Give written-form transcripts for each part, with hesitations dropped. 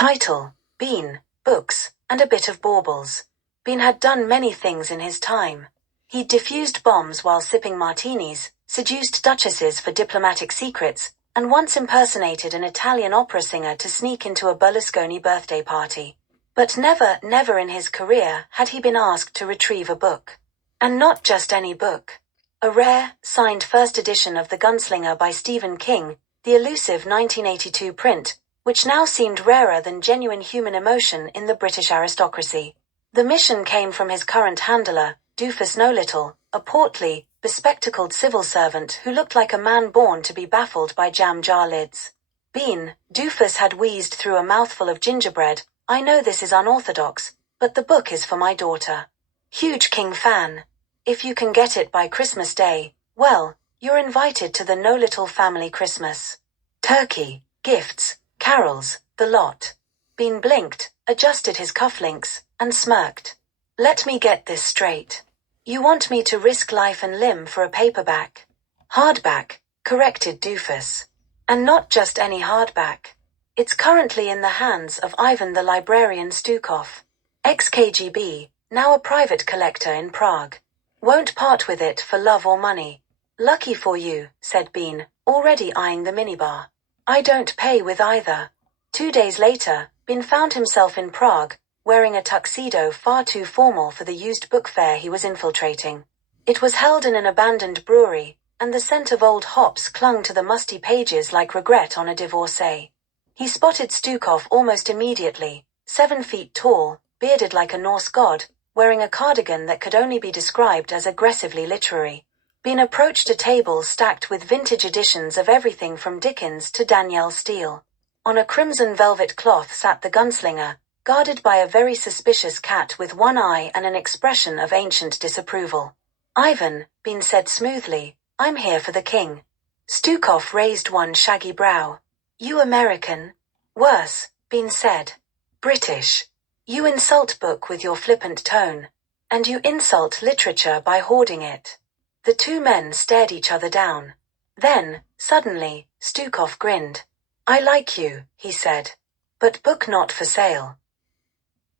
Title: Bean, Books, and a Bit of Baubles. Bean had done many things in his time. He'd defused bombs while sipping martinis, seduced duchesses for diplomatic secrets, and once impersonated an Italian opera singer to sneak into a Berlusconi birthday party. But never in his career had he been asked to retrieve a book. And not just any book. A rare, signed first edition of The Gunslinger by Stephen King, the elusive 1982 print, which now seemed rarer than genuine human emotion in the British aristocracy. The mission came from his current handler, Doofus Knowlittle, a portly, bespectacled civil servant who looked like a man born to be baffled by jam jar lids. Bean, Doofus had wheezed through a mouthful of gingerbread. I know this is unorthodox, but the book is for my daughter. Huge King fan. If you can get it by Christmas Day, well, you're invited to the Knowlittle family Christmas. Turkey, gifts, carols, the lot. Bean blinked, adjusted his cufflinks, and smirked. Let me get this straight. You want me to risk life and limb for a paperback? Hardback, corrected Doofus. And not just any hardback. It's currently in the hands of Ivan the librarian Stukov, ex-KGB, now a private collector in Prague. Won't part with it for love or money. Lucky for you, said Bean, already eyeing the minibar. I don't pay with either. 2 days later, Bean found himself in Prague, wearing a tuxedo far too formal for the used book fair he was infiltrating. It was held in an abandoned brewery, and the scent of old hops clung to the musty pages like regret on a divorcee. He spotted Stukov almost immediately, 7 feet tall, bearded like a Norse god, wearing a cardigan that could only be described as aggressively literary. Bean approached a table stacked with vintage editions of everything from Dickens to Danielle Steele. On a crimson velvet cloth sat the gunslinger, guarded by a very suspicious cat with one eye and an expression of ancient disapproval. Ivan, Bean said smoothly, I'm here for the king. Stukov raised one shaggy brow. You American? Worse, Bean said. British. You insult book with your flippant tone. And you insult literature by hoarding it. The two men stared each other down. Then, suddenly, Stukov grinned. I like you, he said. But book not for sale.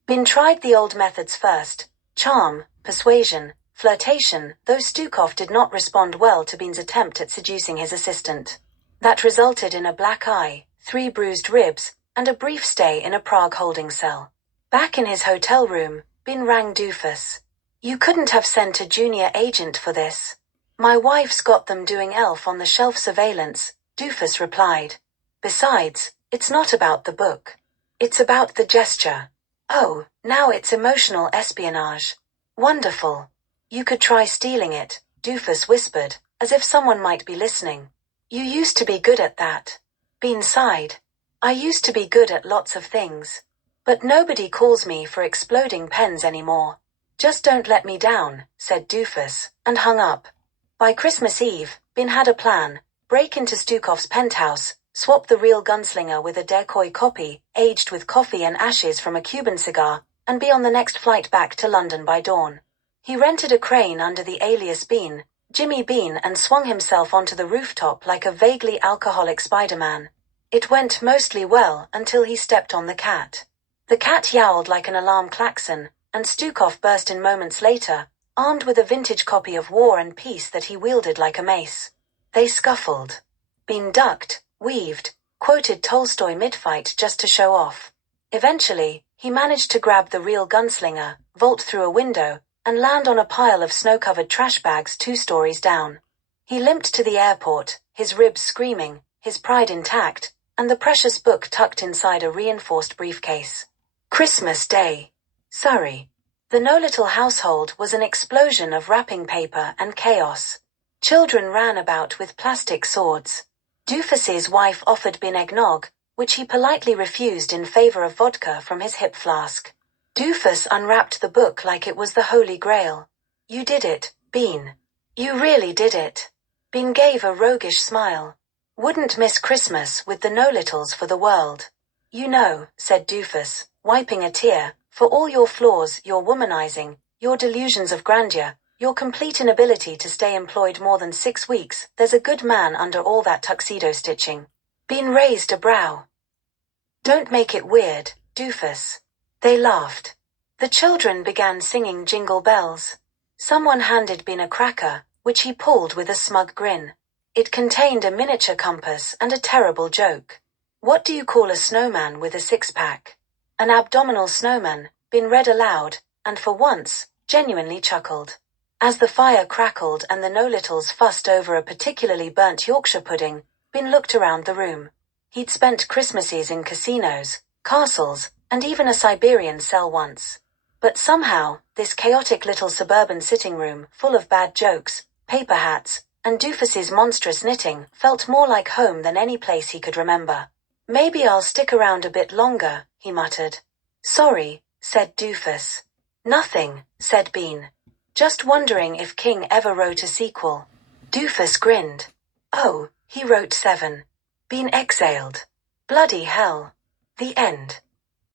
Bean tried the old methods first, charm, persuasion, flirtation, though Stukov did not respond well to Bean's attempt at seducing his assistant. That resulted in a black eye, 3 bruised ribs, and a brief stay in a Prague holding cell. Back in his hotel room, Bean rang Doofus. You couldn't have sent a junior agent for this. My wife's got them doing elf-on-the-shelf surveillance, Doofus replied. Besides, it's not about the book. It's about the gesture. Oh, now it's emotional espionage. Wonderful. You could try stealing it, Doofus whispered, as if someone might be listening. You used to be good at that. Bean sighed. I used to be good at lots of things. But nobody calls me for exploding pens anymore. Just don't let me down, said Doofus, and hung up. By Christmas Eve, Bean had a plan. Break into Stukov's penthouse, swap the real gunslinger with a decoy copy, aged with coffee and ashes from a Cuban cigar, and be on the next flight back to London by dawn. He rented a crane under the alias Bean, Jimmy Bean, and swung himself onto the rooftop like a vaguely alcoholic Spider-Man. It went mostly well until he stepped on the cat. The cat yowled like an alarm klaxon, and Stukov burst in moments later, armed with a vintage copy of War and Peace that he wielded like a mace. They scuffled. Bean ducked, weaved, quoted Tolstoy mid-fight just to show off. Eventually, he managed to grab the real gunslinger, vault through a window, and land on a pile of snow-covered trash bags 2 stories down. He limped to the airport, his ribs screaming, his pride intact, and the precious book tucked inside a reinforced briefcase. Christmas Day. Surrey. The Knowlittle household was an explosion of wrapping paper and chaos. Children ran about with plastic swords. Doofus's wife offered Bean eggnog, which he politely refused in favor of vodka from his hip flask. Doofus unwrapped the book like it was the Holy Grail. You did it, Bean. You really did it. Bean gave a roguish smile. Wouldn't miss Christmas with the Knowlittles for the world. You know, said Doofus, wiping a tear, for all your flaws, your womanizing, your delusions of grandeur, your complete inability to stay employed more than 6 weeks, there's a good man under all that tuxedo stitching. Bean raised a brow. Don't make it weird, doofus. They laughed. The children began singing Jingle Bells. Someone handed Bean a cracker, which he pulled with a smug grin. It contained a miniature compass and a terrible joke. What do you call a snowman with a six-pack? An abdominal snowman, Bean read aloud, and for once, genuinely chuckled. As the fire crackled and the No-Littles fussed over a particularly burnt Yorkshire pudding, Bean looked around the room. He'd spent Christmases in casinos, castles, and even a Siberian cell once. But somehow, this chaotic little suburban sitting room, full of bad jokes, paper hats, and Doofus's monstrous knitting, felt more like home than any place he could remember. Maybe I'll stick around a bit longer, he muttered. Sorry, said Doofus. Nothing, said Bean. Just wondering if King ever wrote a sequel. Doofus grinned. Oh, he wrote 7. Bean exhaled. Bloody hell. The end.